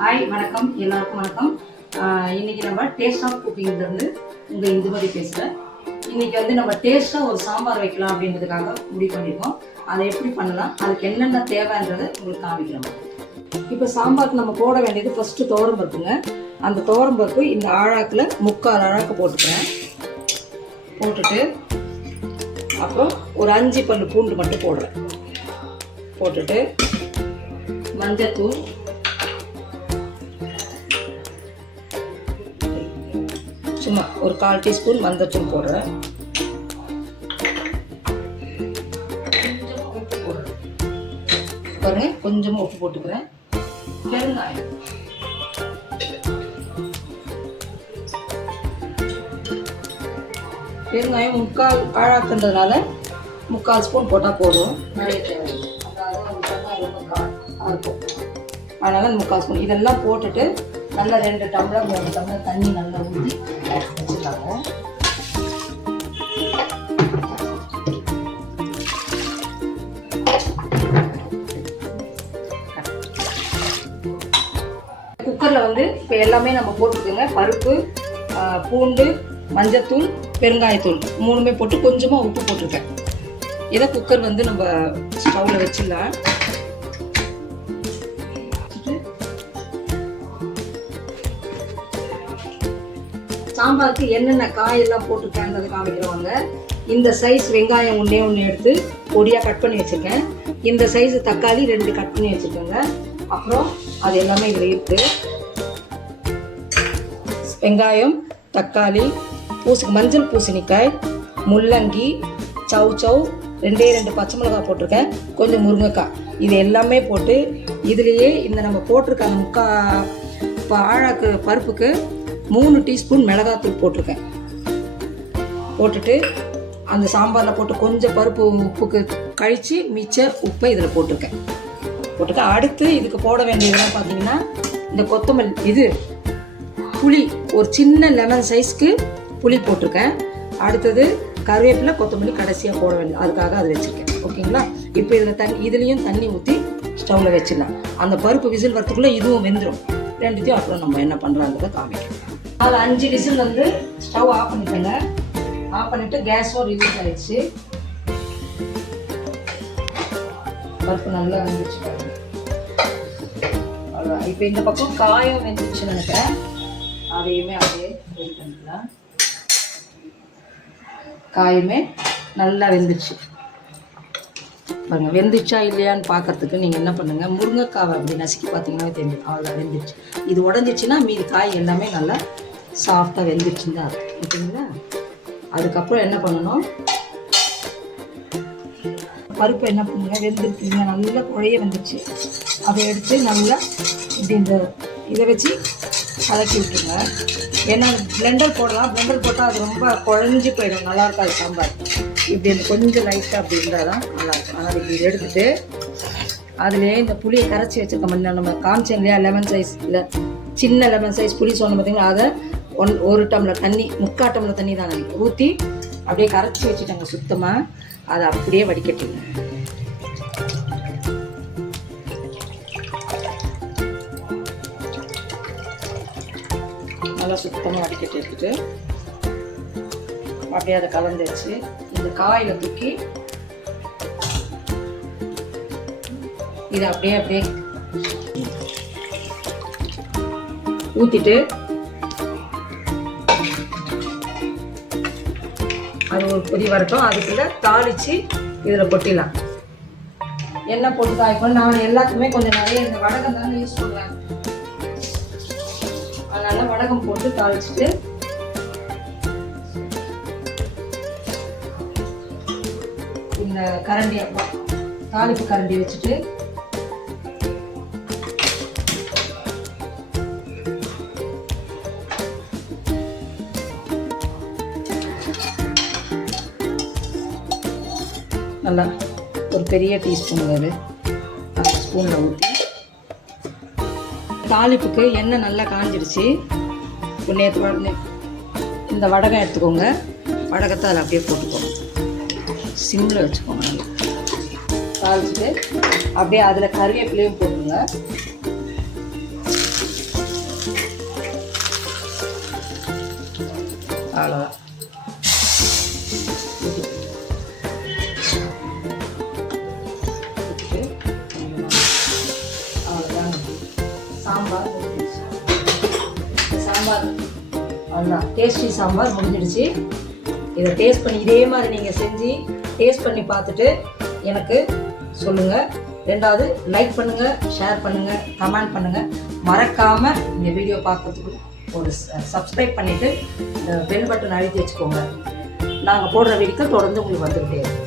Hi, வணக்கம். எல்லாருக்கும் வணக்கம். இன்னைக்கு நம்ம டேஸ்ட் ஆஃப் குக்கிங்லேருந்து உங்கள் இந்துமதி பேசுகிறேன். இன்னைக்கு வந்து நம்ம டேஸ்ட்டாக ஒரு சாம்பார் வைக்கலாம் அப்படின்றதுக்காக முடிவு பண்ணியிருக்கோம். அதை எப்படி பண்ணலாம், அதுக்கு என்னென்ன தேவைன்றதை உங்களுக்கு காமிக்கிறோம். இப்போ சாம்பாருக்கு நம்ம போட வேண்டியது ஃபஸ்ட்டு துவரம் பருப்புங்க. அந்த துவரம் பருப்பு இந்த ஆழாக்கில் 3/4 ஆழாக்கு போட்டுக்கிறேன். போட்டுட்டு அப்புறம் ஒரு 5 பல்லு பூண்டு மட்டும் போடுறேன். போட்டுட்டு மஞ்சத்தூள், சும்மா ஒரு 1/4 டீஸ்பூன் மஞ்சத்தூள் போடுறேன். உப்பு போடுறேன் பாருங்க, கொஞ்சமாக உப்பு போட்டுக்கிறேன். பெருங்காயம், பெருங்காயம் 3/4 ஆழாக்குன்றதுனால 3/4 ஸ்பூன் போட்டால் போதும். நிறைய தேவை, இருக்கும். அதனால 3/4 ஸ்பூன் இதெல்லாம் போட்டுட்டு நல்லா 2 டம்ளர் 3 டம்ளர் தண்ணி நல்லா ஊற்றி வச்சுருக்காங்க. குக்கரில் வந்து இப்போ எல்லாமே நம்ம போட்டுக்கோங்க. பருப்பு, பூண்டு, மஞ்சத்தூள், பெருங்காயத்தூள் 3மே போட்டு கொஞ்சமாக உப்பு போட்டிருக்கேன். இதை குக்கர் வந்து நம்ம ஸ்டவ்வில் வச்சிடலாம். சாம்பாருக்கு என்னென்ன காயெல்லாம் போட்டுருக்கேன்றது காமிக்கிறவங்க. இந்த சைஸ் வெங்காயம் ஒன்றே எடுத்து பொடியாக கட் பண்ணி வச்சுருக்கேன். இந்த சைஸ் தக்காளி 2 கட் பண்ணி வச்சுருக்கேங்க. அப்புறம் அது எல்லாமே இதில் இருக்குது. வெங்காயம், தக்காளி, மஞ்சள் பூசணிக்காய், முள்ளங்கி, சவ் 2 பச்சை மிளகாய் போட்டிருக்கேன். கொஞ்சம் முருங்கைக்காய், இது எல்லாமே போட்டு இதுலேயே இந்த நம்ம போட்டிருக்க அந்த ஆழாக்கு பருப்புக்கு 3 டீஸ்பூன் மிளகாத்தூள் போட்டிருக்கேன். போட்டுட்டு அந்த சாம்பாரில் போட்டு கொஞ்சம் பருப்பு உப்புக்கு கழித்து மிச்ச உப்பை இதில் போட்டிருக்கேன். அடுத்து இதுக்கு போட வேண்டியதெல்லாம் பார்த்தீங்கன்னா இந்த கொத்தமல்லி, இது புளி, ஒரு சின்ன லெமன் சைஸ்க்கு புளி போட்டிருக்கேன். அடுத்தது கருவேப்பிலை, கொத்தமல்லி கடைசியாக போட வேண்டியது, அதுக்காக அது வச்சுருக்கேன். ஓகேங்களா? இப்போ இதில் இதுலேயும் தண்ணி ஊற்றி ஸ்டவ்வில் வச்சிடலாம். அந்த பருப்பு விசில் வரத்துக்குள்ளே இதுவும் வெந்துடும். 2த்தையும் அப்புறம் நம்ம என்ன பண்ணுறாங்கிறத காமிக்கிறோம். அதில் 5 விசில் வந்து ஸ்டவ் ஆஃப் பண்ணிட்டேங்க. ஆஃப் பண்ணிவிட்டு கேஸும் ரிலீஸ் ஆகிடுச்சு. பருப்பு நல்லா வெந்துச்சு. அவ்வளோதான். இப்போ இந்த பக்கம் காயம் வெந்துச்சுன்னு நினைக்கிறேன். அதையுமே அப்படியே ரெடி பண்ணிக்கலாம். காயுமே நல்லா வெந்துச்சு பாருங்க. வெந்துச்சா இல்லையான்னு பார்க்கறதுக்கு நீங்கள் என்ன பண்ணுங்கள், முருங்கைக்காவை அப்படி நசுக்கி பார்த்தீங்கன்னா தெரியும். அவ்வளோ வெந்துச்சு. இது உடஞ்சிச்சின்னா மீதி காய் எல்லாமே நல்லா சாஃப்டாக வெந்துச்சுன்னு தான் இருக்கும். ஓகேங்களா? அதுக்கப்புறம் என்ன பண்ணணும், பருப்பு என்ன பண்ணுங்க, வெந்துருக்குங்க, நல்லா குழைய வந்துச்சு. அதை எடுத்து நல்லா இப்படி இதை வச்சு கலக்கி விட்டுருங்க. ஏன்னா பிளெண்டர் போடலாம், பிளெண்டர் போட்டால் அது ரொம்ப குழஞ்சி போயிடும், நல்லா இருக்காது சாம்பார். இப்படி கொஞ்சம் லைட்டாக அப்படி இருந்தால் தான் நல்லாயிருக்கும். அதனால் இப்படி இதை எடுத்துகிட்டு அதிலே இந்த புளியை கரைச்சி வச்சுருக்க நம்ம காமிச்சேன் இல்லையா, லெமன் சைஸ், இல்லை சின்ன லெமன் சைஸ் புளி சொன்ன பார்த்தீங்கன்னா, அதை 1 டம்ளர் தண்ணி, 3/4 டம்ளர் தண்ணி தான் ஊற்றி அப்படியே கரைச்சி வச்சுட்டாங்க சுத்தமாக. அதை அப்படியே வடிகட்டிங்க. நல்லா சுத்தமாக வடிகட்டி எடுத்துட்டு அப்படியே அதை கலந்து வச்சு இந்த காயில் தூக்கி இதை அப்படியே ஊற்றிட்டு அது ஒரு கொதி வரட்டும். அதுக்குள்ள தாளித்து இதில் கொட்டிடலாம். எண்ணெய் போட்டு காய்க்கணும். நான் எல்லாத்துக்குமே கொஞ்சம் நிறைய இந்த வடகம் தானே யூஸ் பண்ணுவேன். அதனால் வடகம் போட்டு தாளிச்சுட்டு இந்த கரண்டி, தாளிப்பு கரண்டி வச்சுட்டு நல்லா ஒரு பெரிய டீஸ்பூன் அது அந்த ஸ்பூனில் ஊற்றி தாளிப்புக்கு எண்ணெய் நல்லா காஞ்சிடுச்சு. இந்த வடகம் எடுத்துக்கோங்க. வடகத்தை அதில் அப்படியே போட்டுக்கோங்க. சிம்மில் வச்சுக்கோங்க. தாளிச்சுட்டு அப்படியே அதில் கருவேப்பிலையும் போட்டுருங்க. அவ்வளோதான். அவ்வளோதாங்க. சாம்பார் அவ்வளோதான். டேஸ்டி சாம்பார் முடிஞ்சிடுச்சு. இதை டேஸ்ட் பண்ணி இதே மாதிரி நீங்கள் செஞ்சு டேஸ்ட் பண்ணி பார்த்துட்டு எனக்கு சொல்லுங்கள். ரெண்டாவது லைக் பண்ணுங்கள், ஷேர் பண்ணுங்கள், கமெண்ட் பண்ணுங்கள். மறக்காமல் இந்த வீடியோ பார்க்கறதுக்கு ஒரு சப்ஸ்கிரைப் பண்ணிவிட்டு இந்த பெல் பட்டன் அழுத்தி வச்சுக்கோங்க. நாங்கள் போடுற வீடியோக்கள் தொடர்ந்து உங்களுக்கு வந்துக்கிட்டே இருக்கும்.